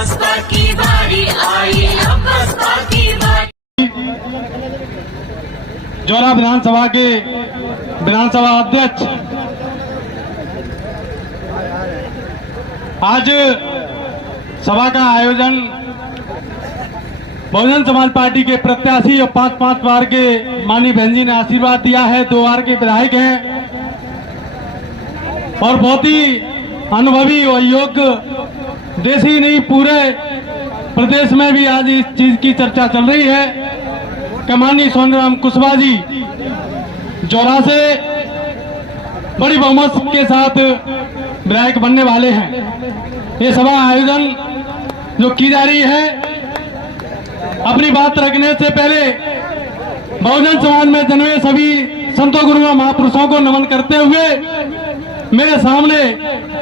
बसपा की बारी आई, अब बसपा की बारी। जौरा विधानसभा के विधानसभा अध्यक्ष आज सभा का आयोजन बहुजन समाज पार्टी के प्रत्याशी और 5 बार के माननीय बहन जी ने आशीर्वाद दिया है। 2 बार के विधायक हैं और बहुत ही अनुभवी और योग्य, देश ही नहीं पूरे प्रदेश में भी आज इस चीज की चर्चा चल रही है कि माननीय सोनराम कुशवाहा जी जौरा से बड़ी बहुमत के साथ विधायक बनने वाले हैं। ये सभा आयोजन जो की जा रही है, अपनी बात रखने से पहले बहुजन समाज में जन्मे सभी संतों गुरुओं महापुरुषों को नमन करते हुए मेरे सामने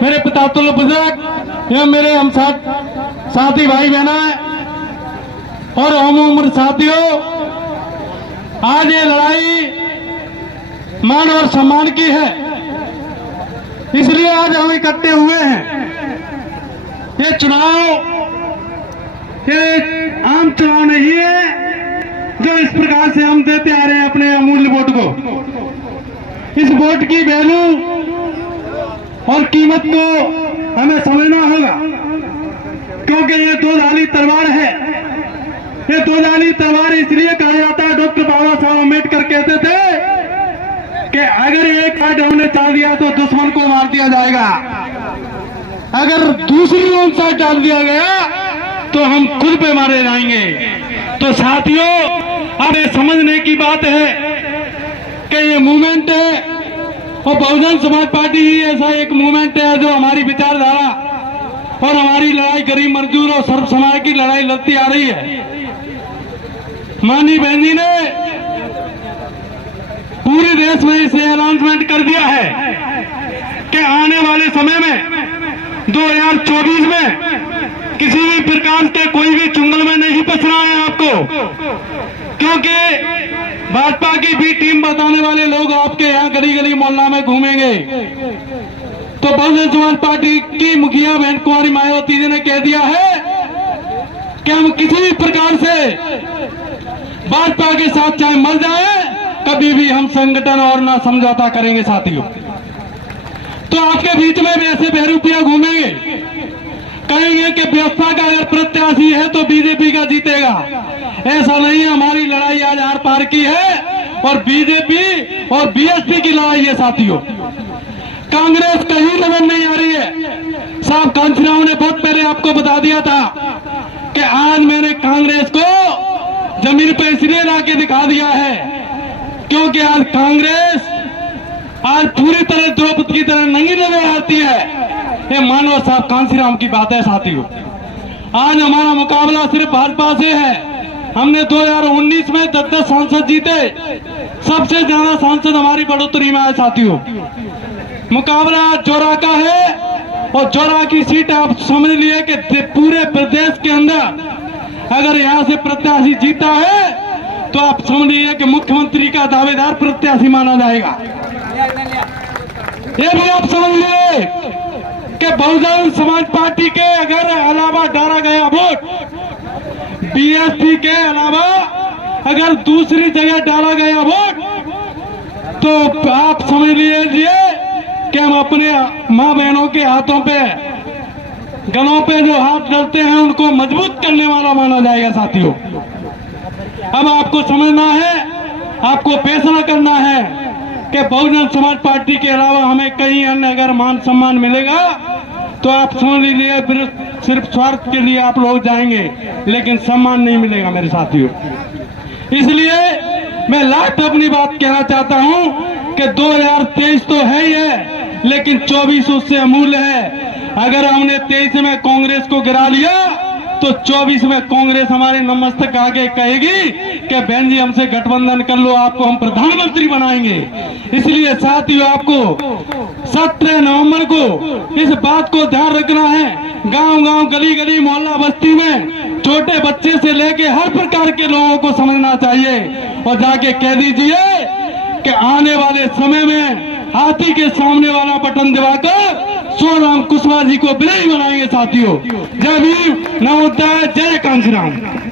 मेरे पितातुल्य बुजुर्ग एवं मेरे हम साथी भाई बहना और हम उम्र साथियों, आज ये लड़ाई मान और सम्मान की है, इसलिए आज हम इकट्ठे हुए हैं। ये चुनाव ये आम चुनाव नहीं है जो इस प्रकार से हम देते आ रहे हैं अपने अमूल्य वोट को। इस वोट की वैल्यू और कीमत को हमें समझना होगा, क्योंकि ये 2 धारी तलवार है। ये 2 धारी तलवार इसलिए कहा जाता है, डॉक्टर बाबा साहब अम्बेडकर कहते थे कि अगर एक हाथ हमने डाल दिया तो दुश्मन को मार दिया जाएगा, अगर दूसरी ओर से डाल दिया गया तो हम खुद पे मारे जाएंगे। तो साथियों, अब ये समझने की बात है कि ये मूवमेंट है और बहुजन समाज पार्टी ही ऐसा एक मूवमेंट है जो हमारी विचारधारा और हमारी लड़ाई गरीब मजदूर और सर्व समाज की लड़ाई लड़ती आ रही है। माननीय बहन जी ने पूरे देश में इसे अनाउंसमेंट कर दिया है कि आने वाले समय में 2024 में किसी भी प्रकार के कोई भी चुंगल में नहीं फंसना है आपको, क्योंकि भाजपा की भी टीम बताने वाले लोग आपके यहाँ गली गली मोहल्ला में घूमेंगे। तो बहुजन समाज पार्टी की मुखिया बहन कुंवारी मायावती जी ने कह दिया है कि हम किसी भी प्रकार से भाजपा के साथ चाहे मर जाए, कभी भी हम संगठन और ना समझौता करेंगे। साथियों, तो आपके बीच में भी ऐसे बहरूपिया घूमेंगे, कहेंगे कि व्यवस्था का अगर प्रत्याशी है तो बीजेपी का जीतेगा। ऐसा नहीं है, हमारी लड़ाई आज आर पार की है और बीजेपी और बीएसपी की लड़ाई है। साथियों, कांग्रेस कहीं नजर नहीं आ रही है। साहब कांचीराव ने बहुत पहले आपको बता दिया था कि आज मैंने कांग्रेस को जमीन पर इसलिए लाके दिखा दिया है क्योंकि आज कांग्रेस आज पूरी तरह द्रौपदी की तरह नंगी नजर आती है। ये मानव साहब कांचीराम की बात है। साथियों, आज हमारा मुकाबला सिर्फ भाजपा से है। हमने 2019 में 10 सांसद जीते, सबसे ज्यादा सांसद हमारी बढ़ोतरी में आए। साथियों, मुकाबला जौरा का है और जौरा की सीट आप समझ लिए कि पूरे प्रदेश के अंदर अगर यहाँ से प्रत्याशी जीता है तो आप समझ लीजिए कि मुख्यमंत्री का दावेदार प्रत्याशी माना जाएगा। ये भी आप समझ लीजिए कि बहुजन समाज पार्टी के अगर अलावा डाला गया वोट, बीएसपी के अलावा अगर दूसरी जगह डाला गया वोट, तो आप समझ लीजिए कि हम अपने माँ बहनों के हाथों पे, गलों पे जो हाथ डालते हैं उनको मजबूत करने वाला माना जाएगा। साथियों, अब आपको समझना है, आपको फैसला करना है कि बहुजन समाज पार्टी के अलावा हमें कहीं अन्य अगर मान सम्मान मिलेगा तो आप समझ लीजिए सिर्फ स्वार्थ के लिए आप लोग जाएंगे, लेकिन सम्मान नहीं मिलेगा मेरे साथियों। इसलिए मैं लास्ट अपनी बात कहना चाहता हूं कि 2023 तो है ही है, लेकिन 24 उससे अमूल्य है। अगर हमने 23 में कांग्रेस को गिरा लिया तो 24 में कांग्रेस हमारे नमस्तक आगे कहेगी कि बहन जी हमसे गठबंधन कर लो, आपको हम प्रधानमंत्री बनाएंगे। इसलिए साथियों, आपको 17 नवंबर को इस बात को ध्यान रखना है। गांव-गांव, गली-गली, मोहल्ला बस्ती में छोटे बच्चे से लेके हर प्रकार के लोगों को समझना चाहिए और जाके कह दीजिए कि आने वाले समय में हाथी के सामने वाला बटन दबाकर सोनराम कुशवाहा जी को विजयी बनाएंगे साथियों। जय भीम, नमोदय, जय कांशीराम।